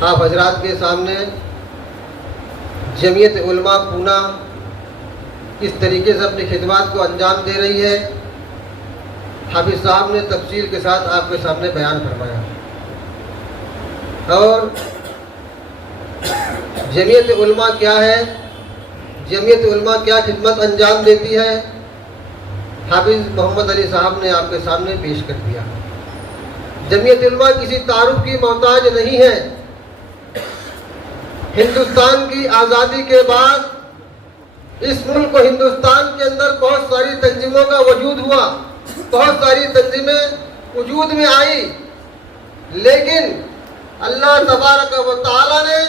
آپ حضرات کے سامنے جمعیت علماء پونا کس طریقے سے اپنی خدمات کو انجام دے رہی ہے، حافظ صاحب نے تفصیل کے ساتھ آپ کے سامنے بیان فرمایا. اور جمعیت علماء کیا ہے، جمعیت علماء کیا خدمت انجام دیتی ہے، حافظ محمد علی صاحب نے آپ کے سامنے پیش کر دیا. جمعیت علماء کسی تعارف کی محتاج نہیں ہے. ہندوستان کی آزادی کے بعد اس ملک کو ہندوستان کے اندر بہت ساری تنظیموں کا وجود ہوا، بہت ساری تنظیمیں وجود میں آئی، لیکن اللہ تبارک و تعالیٰ نے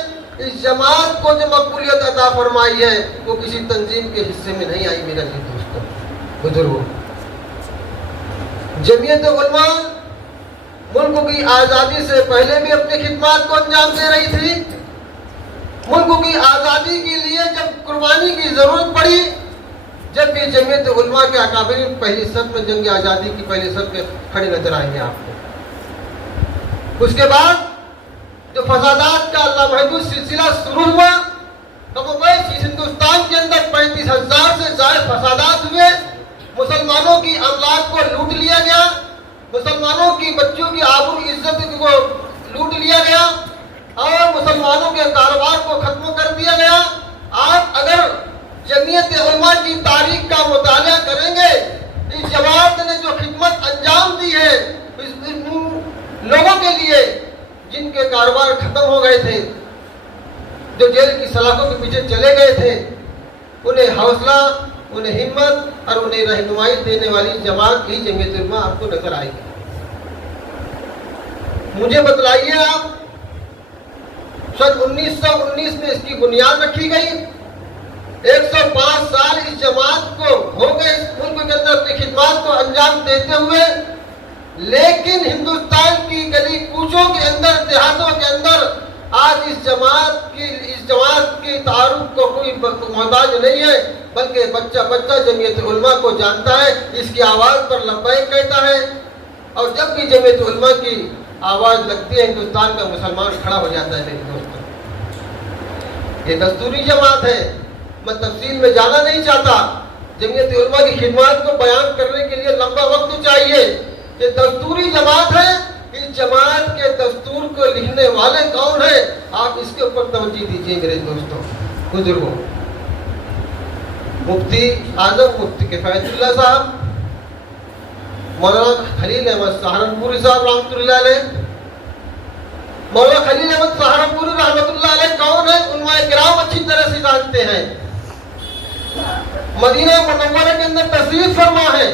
اس جماعت کو جو مقبولیت عطا فرمائی ہے وہ کسی تنظیم کے حصے میں نہیں آئی. میرا دوستوں بزرگوں، جمعیت علماء ملک کی آزادی سے پہلے بھی اپنی خدمات کو انجام دے رہی تھی. ملک کی آزادی کے لیے جب قربانی کی ضرورت پڑی، جب بھی جمعیت علماء کے اکابرین پہلی صف میں جنگ آزادی کی پہلی صف میں کھڑے نظر آئیں گے آپ کو. اس کے بعد جو فسادات کا لامحدود سلسلہ شروع ہوا، تو اس ہندوستان کے اندر 35,000 سے زائد فسادات ہوئے. مسلمانوں کی املاک کو لوٹ لیا گیا، مسلمانوں کی بچوں کی آبرو عزت کو لوٹ لیا گیا، اور مسلمانوں کے کاروبار کو ختم کر دیا گیا. آپ اگر جمعیت علماء کی تاریخ کا مطالعہ کریں گے، اس جماعت نے جو خدمت انجام دی ہے لوگوں کے لیے جن کے کاروبار ختم ہو گئے تھے، جو جیل کی سلاخوں کے پیچھے چلے گئے تھے، انہیں حوصلہ، انہیں ہمت اور انہیں رہنمائی دینے والی جماعت ہی جمعیت علماء آپ کو نظر آئے گی. مجھے بتلائیے آپ، سن 1919 میں اس کی بنیاد رکھی گئی. 105 سال اس جماعت کو ہو گئے اس ملک کے اندر اپنی خدمات کو انجام دیتے ہوئے، لیکن ہندوستان کی گلی کوچوں کے اندر، دیہاتوں کے اندر آج اس جماعت کی تعارف کو کوئی محتاج نہیں ہے، بلکہ بچہ بچہ جمعیت علماء کو جانتا ہے، اس کی آواز پر لبیک کہتا ہے. اور جب بھی جمعیت علماء کی آواز لگتی ہے، ہندوستان کا مسلمان کھڑا ہو جاتا ہے. میرے دوستوں، یہ دستوری جماعت ہے. میں تفصیل میں جانا نہیں چاہتا. جمعیت علماء کی خدمات کو بیان کرنے کے لیے لمبا وقت چاہیے. یہ دستوری جماعت ہے. اس جماعت کے دستور کو لکھنے والے کون ہیں؟ آپ اس کے اوپر توجہ دیجیے میرے دوستوں بزرگوں. مفتی اعظم مفتی کفایت اللہ صاحب، مولانا خلیل احمد سہارنپوری صاحب رحمۃ اللہ علیہ. مولانا خلیل احمد سہارنپوری رحمۃ اللہ علیہ کون ہیں؟ علماء کرام اچھی طرح سے جانتے ہیں. مدینہ منورہ کے اندر تشریف فرما ہے.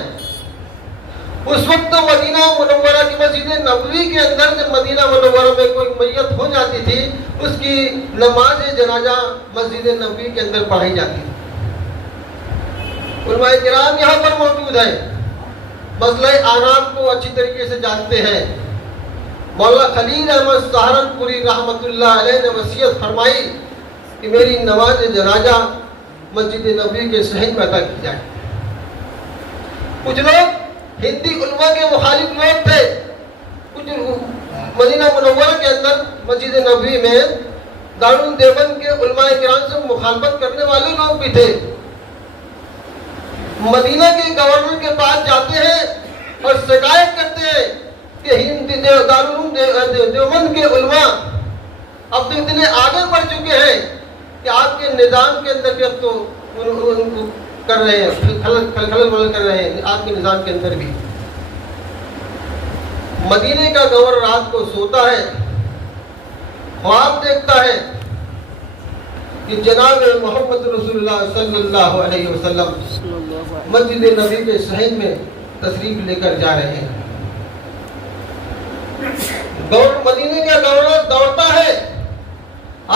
اس وقت تو مدینہ منورہ کی مسجد نبوی کے اندر جب مدینہ منورہ میں کوئی میت ہو جاتی تھی، اس کی نماز جنازہ مسجد نبوی کے اندر پڑھائی جاتی تھی. علماء کرام یہاں پر موجود ہیں، مسئلہ آرام کو اچھی طریقے سے جانتے ہیں. مولانا خلیل احمد سہارنپوری رحمۃ اللہ علیہ نے وصیت فرمائی کہ میری نماز جنازہ مسجد نبوی کے صحن میں ادا کی جائے. کچھ لوگ ہندی علماء کے مخالف لوگ تھے. کچھ مدینہ منورہ کے اندر مسجد نبوی میں دارالعلوم دیوبند کے علماء کرام سے مخالفت کرنے والے لوگ بھی تھے. مدینہ کے گورنر کے پاس جاتے ہیں اور شکایت کرتے ہیں کہ دارالعلوم دیوبند کے علماء اب تو اتنے آگے بڑھ چکے ہیں کہ آپ کے نظام کے اندر بھی اب تو کر رہے ہیں، خلل کر رہے ہیں آپ کے نظام کے اندر بھی. مدینے کا گورنر رات کو سوتا ہے، خواب دیکھتا ہے کہ جناب محمد رسول اللہ صلی اللہ علیہ وسلم مسجد نبی کے صحن میں تشریف لے کر جا رہے ہیں. مدینے کا گورنر دوڑتا ہے،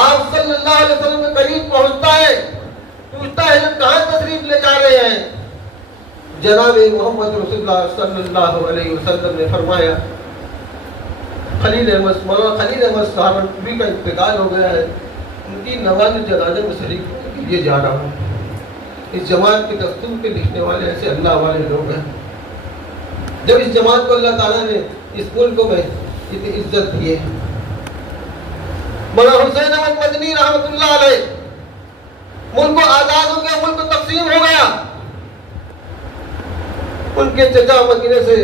آپ صلی اللہ علیہ وسلم کے قریب پہنچتا ہے، پوچھتا ہے کہاں تشریف لے جا رہے ہیں؟ جناب محمد رسول اللہ صلی اللہ علیہ وسلم نے فرمایا مولانا خلیل احمد سہارنپوری کا انتقال ہو گیا ہے، ان کی نماز جنازہ میں شریک ہونے کے لیے جا رہا ہوں. اس جماعت کے دستور کے لکھنے والے ایسے اللہ والے لوگ ہیں. جب اس جماعت کو اللہ تعالیٰ نے اس ملک میں اتنی عزت دی ہے، مولانا حسین احمد مدنی رحمۃ اللہ علیہ، ملک کو آزاد ہو گیا، ملک کو تقسیم ہو گیا، ان کے چچا مدینے سے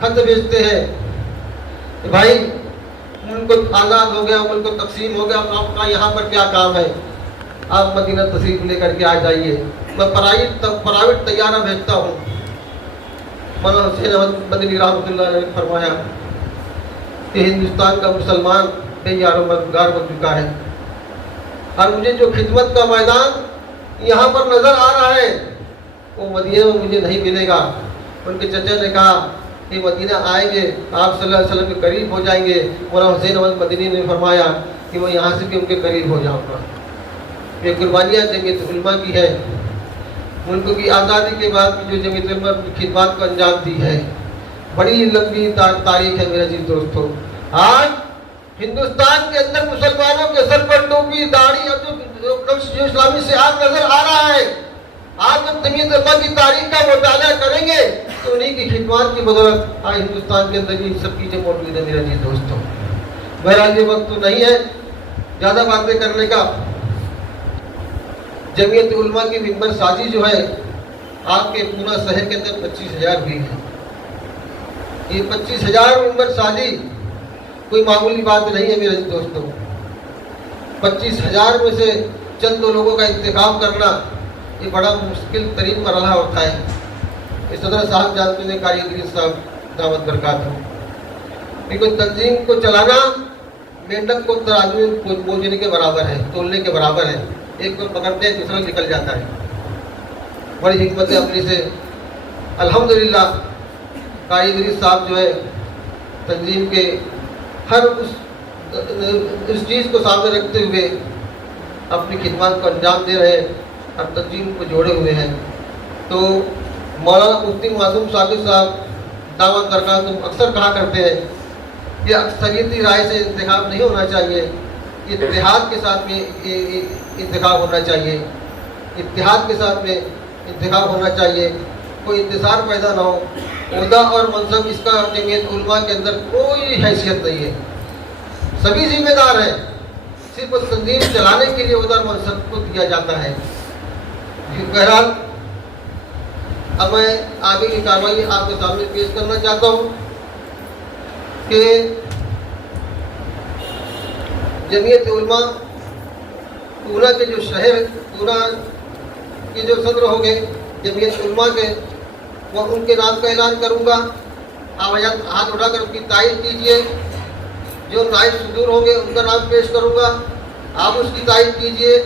خط بھیجتے ہیں کہ بھائی ملک کو آزاد ہو گیا، ملک کو تقسیم ہو گیا، آپ کا یہاں پر کیا کام ہے، آپ مدینہ تشریف لے کر کے آ جائیے، میں پرائیویٹ طیارہ بھیجتا ہوں۔ مولانا حسین احمد مدنی رحمۃ اللہ علیہ نے فرمایا کہ ہندوستان کا مسلمان بے یار و مددگار بن چکا ہے، اور مجھے جو خدمت کا میدان یہاں پر نظر آ رہا ہے وہ مدینہ میں مجھے نہیں ملے گا۔ ان کے چچا نے کہا کہ مدینہ آئیں گے آپ صلی اللہ علیہ وسلم کے قریب ہو جائیں گے۔ مولانا حسین احمد مدنی نے فرمایا کہ میں یہاں سے بھی ان کے قریب ہو جاؤں گا۔ یہ قربانیاں جمعیت علماء کی ہے، ملک کی آزادی کے بعد کی جو جمعیت علماء کی خدمات کو انجام دی ہے، بڑی لمبی تاریخ ہے میرے عزیز دوستو۔ آج ہندوستان کے اندر مسلمانوں کے سر پر ٹوپی داڑھی جو اسلامی سیاحت نظر آ رہا ہے، آپ جب جمعیت علماء کی تاریخ کا مطالعہ کریں گے تو انہیں کی خدمات کی بدولت آج ہندوستان کے اندر یہ سب چیزیں موجود ہیں میرے عزیز دوستوں۔ بہرحال یہ وقت تو نہیں ہے زیادہ باتیں کرنے کا۔ جمعیت علماء کی ممبر سازی جو ہے آپ کے پورا شہر کے اندر 25,000 ہوئی ہے۔ یہ 25,000 ممبر سازی کوئی معمولی بات نہیں ہے میرے دوستوں۔ 25,000 میں سے چند دو لوگوں کا انتخاب کرنا یہ بڑا مشکل ترین مرحلہ ہوتا ہے۔ یہ صدر صاحب جانتے ہیں، قاری ادریس صاحب دعوت برکات ہوں، کیونکہ تنظیم کو چلانا مینڈک کو ترازو میں بوجھنے کے برابر ہے، تولنے کے برابر ہے۔ ایک کو پکڑتے ہیں دوسرا نکل جاتا ہے۔ بڑی حکمت عملی سے الحمدللہ قاری ادریس صاحب جو ہے تنظیم کے ہر اس چیز کو سامنے رکھتے ہوئے اپنی خدمات کو انجام دے رہے ہیں اور تنظیم کو جوڑے ہوئے ہیں۔ تو مولانا مفتی معصوم ثاقب صاحب دعوت درگاہ تم اکثر کہا کرتے ہیں کہ اکثریتی رائے سے انتخاب نہیں ہونا چاہیے، اتحاد کے ساتھ میں انتخاب ہونا چاہیے، اتحاد کے ساتھ میں انتخاب ہونا چاہیے، کوئی انتظار پیدا نہ ہو۔ عہدہ اور منصب اس کا جمعیت علماء کے اندر کوئی حیثیت نہیں ہے، سبھی ذمہ دار ہیں، صرف تنظیم چلانے کے لیے عہدہ اور منصب کو دیا جاتا ہے۔ بہرحال اب میں آگے کی کارروائی آپ کے سامنے پیش کرنا چاہتا ہوں کہ جمعیت علماء پورا کے جو شہر پورا کے جو صدر ہوں گے جمعیت علماء کے، وہ ان کے نام کا اعلان کروں گا۔ آپ ہاتھ اٹھا کر اس کی تائید کیجئے۔ جو نائب صدور ہوں گے ان کا نام پیش کروں گا، آپ اس کی تائید کیجئے۔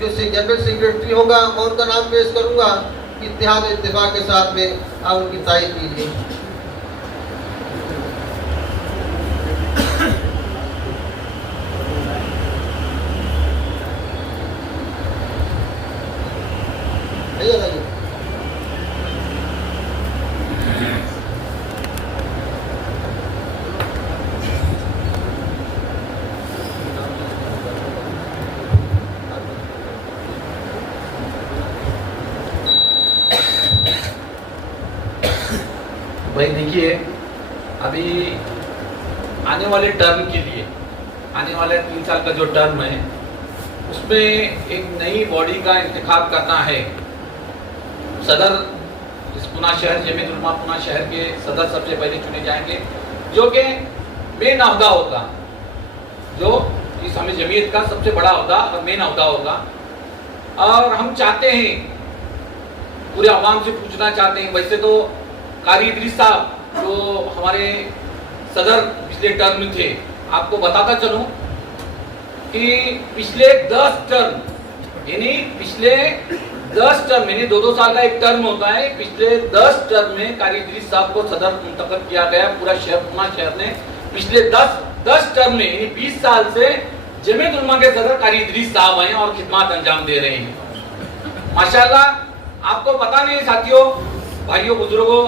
جو جنرل سیکریٹری ہوگا میں ان کا نام پیش کروں گا، اتحاد و اتفاق کے ساتھ میں آپ ان کی تائید کیجئے۔ بھائی دیکھیے، ابھی آنے والے ٹرم کے لیے، آنے والے 3 سال کا جو ٹرم ہے اس میں ایک نئی باڈی کا انتخاب کرنا ہے۔ صدر اس پونا شہر جمعیت علماء پونا شہر کے صدر سب سے پہلے چنے جائیں گے، جو کہ مین عہدہ ہوگا، جو اس ہمیں جمعیت کا سب سے بڑا عہدہ اور مین عہدہ ہوگا۔ اور ہم چاہتے ہیں، پورے عوام سے پوچھنا چاہتے ہیں، ویسے تو قاری ادریس صاحب جو ہمارے صدر پچھلے ٹرم میں تھے، آپ کو بتاتا چلوں کہ پچھلے 10 ٹرم یعنی 2 سال کا ایک ٹرم ہوتا ہے، پچھلے 10 ٹرم میں قاری ادریس صاحب کو صدر منتخب کیا گیا۔ پورا شہر پونا شہر نے پچھلے 10 ٹرم میں یعنی 20 سال سے جمعیت علماء کے صدر قاری ادریس صاحب ہیں اور خدمات انجام دے رہے ہیں۔ ماشاءاللہ آپ کو پتا نہیں ساتھیوں، بھائیوں، بزرگوں،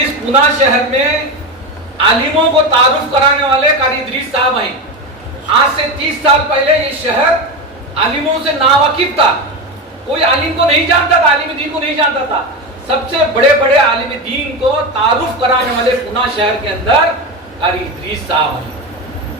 اس پونا شہر میں عالموں کو تعارف کرانے والے قاری ادریس صاحب ہیں۔ آج سے 30 سال پہلے یہ شہر عالموں سے ناواقف تھا، کوئی عالم کو نہیں جانتا تھا، عالم دین کو نہیں جانتا تھا۔ سب سے بڑے بڑے عالم دین کو تعارف کرانے والے پونا شہر کے اندر قاری ادریس صاحب ہیں۔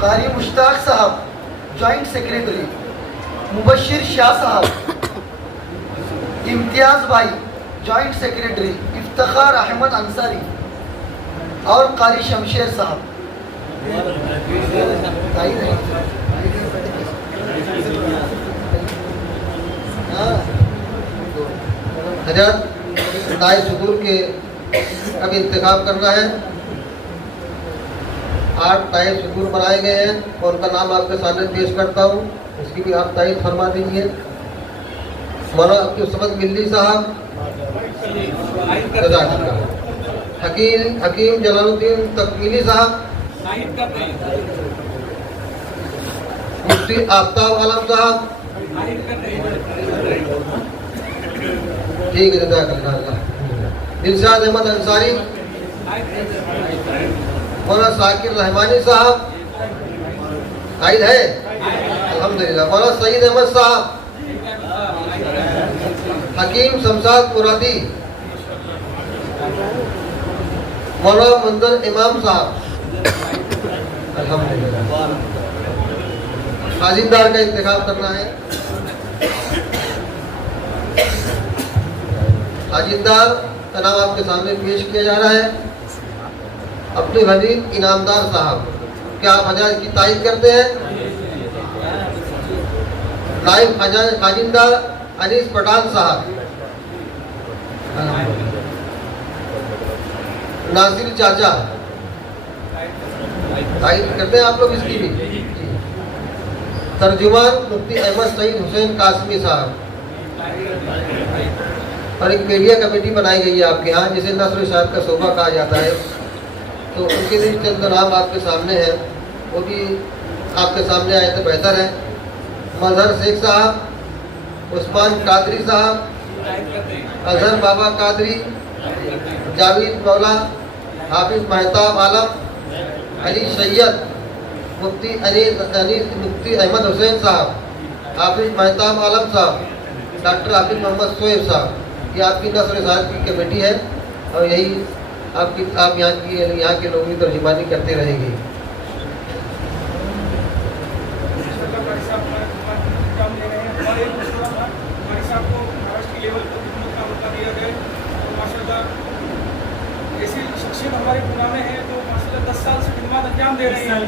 قاری مشتاق صاحب جوائنٹ سیکریٹری، مبشر شاہ صاحب، امتیاز بھائی جوائنٹ سیکریٹری، افتخار احمد انصاری اور قاری شمشیر صاحب. حضرت تائید صدور کے اب انتخاب کرنا ہے. 8 تائید صدور بنائے گئے ہیں اور ان کا نام آپ کے سامنے پیش کرتا ہوں. اس کی بھی آپ تائید فرما دیجیے. مولانا عبد الصمد ملی صاحب، حکیم جلال الدین تکمیلی صاحب، مفتی آفتاب عالم صاحب. ٹھیک ہے، جزاک اللہ. دلشاد احمد انصاری، مولانا ثاقب رحمانی صاحب، تائید ہے الحمدللہ. مولانا سعید احمد صاحب، حکیم شمشاد مرادی، مولانا منظر امام صاحب الحمدللہ. خازندار کا انتخاب کرنا ہے. خازندار کا نام آپ کے سامنے پیش کیا جا رہا ہے. عبد الحمید انعامدار صاحب، کیا آپ حضرات کی تائید کرتے ہیں؟ نائب خازندار انیس پٹھان صاحب، ناصر چاچا، تائید کرتے ہیں آپ لوگ اس کی بھی؟ ترجمان مفتی احمد سعید حسین قاسمی صاحب. اور ایک میڈیا کمیٹی بنائی گئی ہے آپ کے ہاں جسے نثر و اشاعت کا شعبہ کہا جاتا ہے، تو ان کے لیے چند نام آپ کے سامنے ہیں، وہ بھی آپ کے سامنے آئے تو بہتر ہے. مظہر شیخ صاحب، عثمان قادری صاحب، اظہر بابا قادری، جاوید مولا، حافظ مہتاب عالم، علی سید، مفتی مفتی احمد حسین صاحب، حافظ مہتاب عالم صاحب، ڈاکٹر حافظ محمد سہیب صاحب. یہ آپ کی نثر و اشاعت کی کمیٹی ہے اور یہی آپ یہاں کے لوگوں کی ترجمانی کرتے رہیں گے. ایسی شخصیت ہمارے پرانے ہیں تو ماشاء اللہ 10 سال سے خدمات انجام دے رہے ہیں.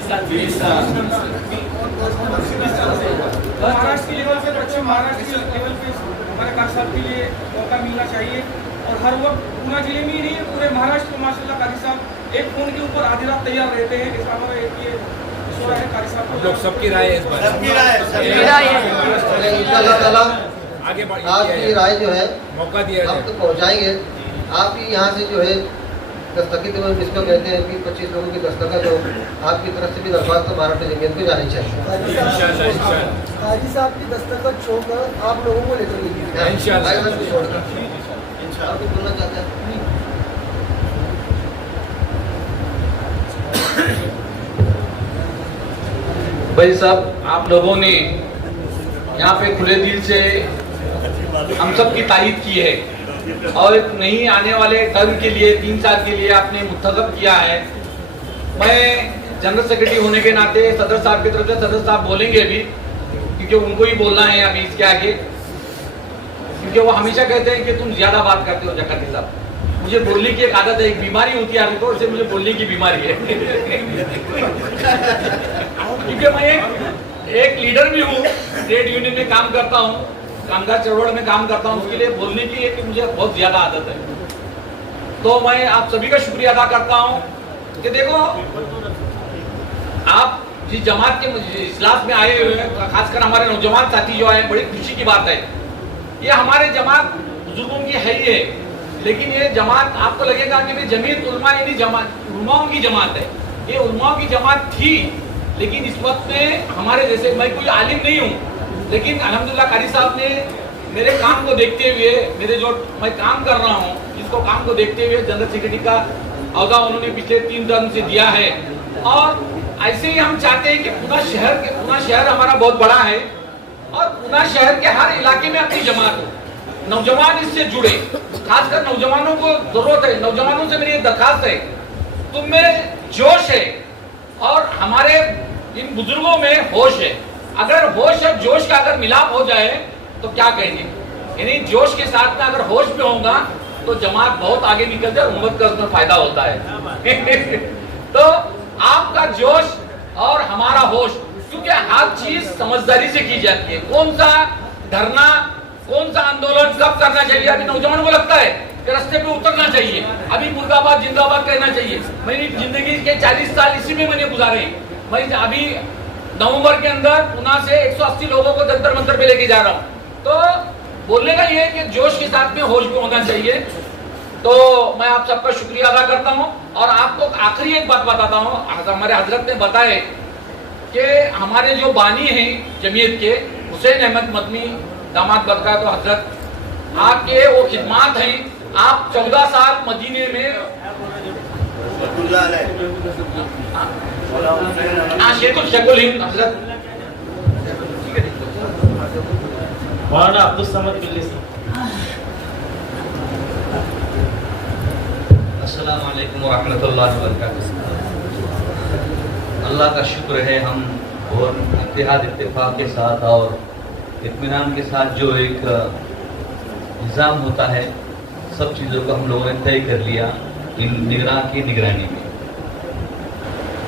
مہاراشٹر کے لیول پہ بچے مہاراشٹر کے لیول پہ ہمارے قاری صاحب کے لیے موقع ملنا چاہیے. اور ہر وقت پورا ضلع میں ہی نہیں ہے، پورے مہاراشٹر میں ماشاء اللہ قاری صاحب ایک فون کے اوپر آدھی رات تیار رہتے ہیں. اس ہمارا ایک یہ مشورہ ہے قاری صاحب کو. سب کی رائے ہے، اللہ تعالیٰ آپ کی رائے جو ہے موقع دیا ہم تک پہنچائیں گے. آپ ہی یہاں سے جو ہے دستخط جس کو کہتے ہیں 20-25 لوگوں کی دستخط ہو، آپ کی طرف سے بھی درخواست مہاراشٹر جمعیت کو جانی چاہیے. قاری صاحب کی دستخط چھوڑ کر آپ لوگوں کو لے کر گئے آپ کو بولنا چاہتے ہیں؟ بھائی صاحب، آپ لوگوں نے یہاں پہ کھلے دل سے ہم سب کی تائید کی ہے اور ایک نہیں آنے والے ٹرم کے لیے 3 سال کے لیے آپ نے منتخب کیا ہے. میں جنرل سیکرٹری ہونے کے ناطے صدر صاحب کی طرف سے صدر صاحب بولیں گے ابھی، کیونکہ ان کو ہی بولنا ہے ابھی اس کے آگے، کیونکہ وہ ہمیشہ کہتے ہیں کہ تم زیادہ بات کرتے ہو جکاتی صاحب. مجھے بولنے کی ایک عادت ہے، ایک بیماری ہوتی ہے ہر طور سے، مجھے بولنے کی بیماری ہے. کیونکہ میں ایک لیڈر بھی ہوں، ٹریڈ یونین میں کام کرتا ہوں، کامگار چڑوڑ میں کام کرتا ہوں، اس کے لیے بولنے کی ایک مجھے بہت زیادہ عادت ہے. تو میں آپ سبھی کا شکریہ ادا کرتا ہوں کہ دیکھو آپ جس جماعت کے اجلاس میں آئے ہوئے ہیں، خاص کر ہمارے نوجوان ساتھی جو آئے ہیں، بڑی خوشی کی بات ہے. یہ ہمارے جماعت بزرگوں کی ہے ہی ہے، لیکن یہ جماعت آپ کو لگے گا کہ جمعیت علماء یعنی علماؤں کی جماعت ہے. یہ علماؤں کی جماعت تھی، لیکن اس وقت میں ہمارے جیسے، میں کوئی عالم نہیں ہوں، لیکن الحمدللہ قاری صاحب نے میرے کام کو دیکھتے ہوئے، میرے جو میں کام کر رہا ہوں اس کو کام کو دیکھتے ہوئے جنرل سیکرٹری کا عہدہ انہوں نے پچھلے 3 ٹرم سے دیا ہے. اور ایسے ہی ہم چاہتے ہیں کہ پونا شہر ہمارا بہت بڑا ہے اور پونا شہر کے ہر علاقے میں اپنی جماعت ہو، نوجوان اس سے جڑے. خاص کر نوجوانوں کو ضرورت ہے، نوجوانوں سے میری ایک درخواست ہے، تم میں جوش ہے اور ہمارے ان بزرگوں میں ہوش ہے. اگر ہوش اور جوش کا اگر ملاپ ہو جائے تو کیا کہیں گے, یعنی جوش کے ساتھ میں اگر ہوش بھی ہوگا تو جماعت بہت آگے نکلتے اور امت کا اس میں فائدہ ہوتا ہے. تو آپ کا جوش اور ہمارا ہوش, کیونکہ ہر چیز سمجھداری سے کی جاتی ہے. کون سا دھرنا, کون سا آندولن کب کرنا چاہیے, ابھی نوجوانوں کو لگتا ہے کہ رستے پہ اترنا چاہیے, ابھی مرد آباد زندہ آباد کہنا چاہیے. میری زندگی کے 40 سال اسی میں نے گزارے ہیں. میں ابھی نومبر کے اندر پونا سے 180 لوگوں کو جنتر منتر پہ لے کے جا رہا ہوں. تو بولنے کا یہ ہے کہ جوش کے ساتھ میں ہوش بھی ہونا چاہیے. تو میں آپ سب کا شکریہ ادا کرتا ہوں, اور آپ کو آخری ایک بات بتاتا ہوں. ہمارے حضرت نے بتائے کہ ہمارے جو بانی ہیں جمعیت کے, حسین احمد مدنی داماد برکات و حضرت, آپ کے وہ خدمات ہیں. آپ 14 سال مدینے میں شیخ الہند حضرت, مولانا عبدالصمد بلّیسی. السلام علیکم ورحمۃ اللہ وبرکاتہ. اللہ کا شکر ہے, ہم اور اتحاد اتفاق کے ساتھ اور اطمینان کے ساتھ جو ایک نظام ہوتا ہے, سب چیزوں کو ہم لوگوں نے طے کر لیا ان نگراں کی نگرانی میں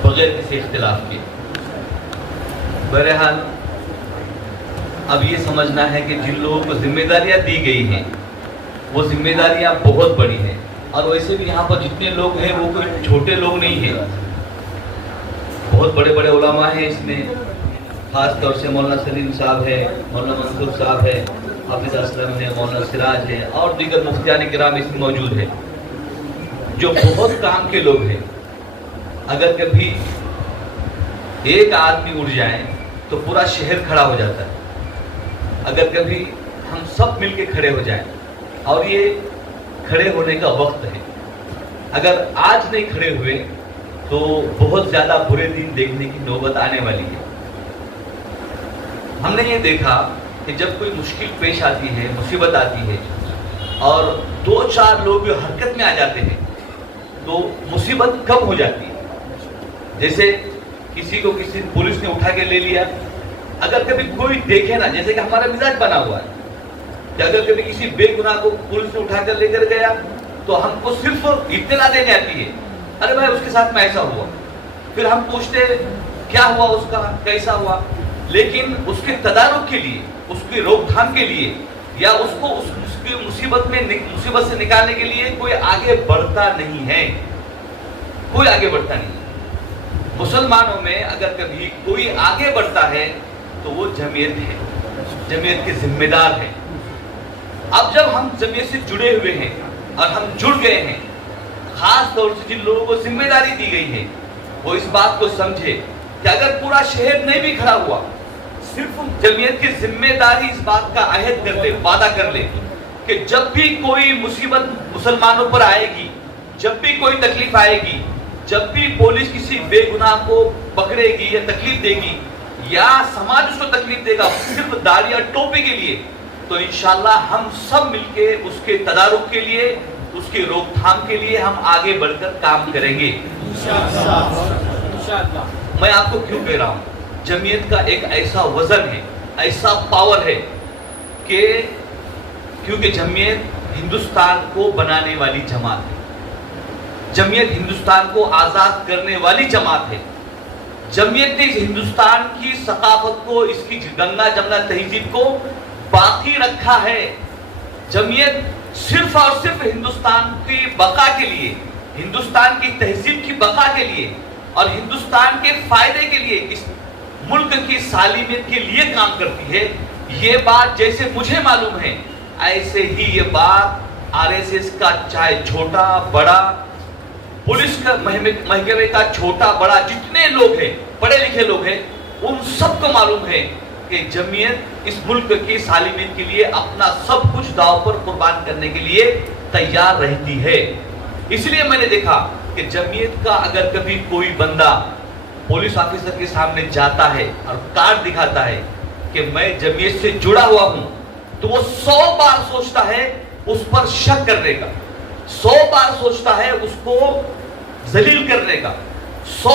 بغیر کسی اختلاف کے. بہرحال اب یہ سمجھنا ہے کہ جن لوگوں کو ذمہ داریاں دی گئی ہیں وہ ذمہ داریاں بہت بڑی ہیں, اور ویسے بھی یہاں پر جتنے لوگ ہیں وہ کوئی چھوٹے لوگ نہیں ہیں, بہت بڑے بڑے علماء ہیں اس میں. خاص طور سے مولانا سلیم صاحب ہے, مولانا منصور صاحب ہے, حافظ اسلم ہے, مولانا سراج ہے, اور دیگر مفتیان کرام اس میں موجود ہیں جو بہت کام کے لوگ ہیں. اگر کبھی ایک آدمی اٹھ جائے تو پورا شہر کھڑا ہو جاتا ہے. اگر کبھی ہم سب مل کے کھڑے ہو جائیں, اور یہ کھڑے ہونے کا وقت ہے, اگر آج نہیں کھڑے ہوئے تو بہت زیادہ برے دن دیکھنے کی نوبت آنے والی ہے. ہم نے یہ دیکھا کہ جب کوئی مشکل پیش آتی ہے, مصیبت آتی ہے, اور 2-4 لوگ حرکت میں آ جاتے ہیں تو مصیبت کم ہو جاتی ہے. جیسے کسی کو کسی پولیس نے اٹھا کے لے لیا, اگر کبھی کوئی دیکھے نا, جیسے کہ ہمارا مزاج بنا ہوا ہے کہ اگر کبھی کسی بے گناہ کو پولیس نے اٹھا کر لے کر گیا تو ہم کو صرف اطلاع دینے آتی ہے, ارے بھائی اس کے ساتھ میں ایسا ہوا. پھر ہم پوچھتے کیا ہوا, اس کا کیسا ہوا, لیکن اس کے تدارک کے لیے, اس کی روک تھام کے لیے, یا اس کو اس کی مصیبت سے نکالنے کے لیے کوئی آگے بڑھتا نہیں ہے, کوئی آگے بڑھتا نہیں. مسلمانوں میں اگر کبھی کوئی آگے بڑھتا ہے تو وہ جمعیت ہے, جمعیت کے ذمہ دار ہے. اب جب ہم جمعیت سے جڑے ہوئے ہیں اور ہم جڑ گئے ہیں, خاص طور سے جن لوگوں کو ذمہ داری دی گئی ہے وہ اس بات کو سمجھے کہ اگر پورا شہر نہیں بھی کھڑا ہوا, صرف جمعیت کی ذمہ داری اس بات کا عہد کر لے, وعدہ کر لے کہ جب بھی کوئی مصیبت مسلمانوں پر آئے گی, جب بھی کوئی تکلیف آئے گی, جب بھی پولیس کسی بے گناہ کو پکڑے گی یا تکلیف دے گی, یا سماج اس کو تکلیف دے گا صرف داڑھی اور ٹوپی کے لیے, تو انشاءاللہ ہم سب مل کے اس کے تدارک کے لیے, اس کی روک تھام کے لیے ہم آگے بڑھ کر کام کریں گے. میں آپ کو کیوں کہہ رہا ہوں, جمعیت کا ایک ایسا وزن ہے, ایسا پاور ہے کہ کیونکہ جمعیت ہندوستان کو بنانے والی جماعت ہے, جمعیت ہندوستان کو آزاد کرنے والی جماعت ہے. جمعیت نے ہندوستان کی ثقافت کو, اس کی گنگا جمنا تہذیب کو باقی رکھا ہے. جمعیت صرف اور صرف ہندوستان کی بقا کے لیے, ہندوستان کی تہذیب کی بقا کے لیے اور ہندوستان کے فائدے کے لیے, اس ملک کی سالمیت کے لیے کام کرتی ہے. یہ بات جیسے مجھے معلوم ہے, ایسے ہی یہ بات RSS کا چاہے چھوٹا بڑا, پولیس کا محکمے کا چھوٹا بڑا جتنے لوگ ہیں, پڑھے لکھے لوگ ہیں, ان سب کو معلوم ہے کہ جمعیت اس ملک کی سالمیت کے لیے اپنا سب کچھ داؤ پر قربان کرنے کے لیے تیار رہتی ہے. اس لیے میں نے دیکھا کہ جمعیت کا اگر کبھی کوئی بندہ پولیس آفیسر کے سامنے جاتا ہے اور کارڈ دکھاتا ہے کہ میں جمعیت سے جڑا ہوا ہوں, تو وہ 100 بار سوچتا ہے اس پر شک کرنے کا, 100 بار سوچتا ہے اس کو ذلیل کرنے کا, 100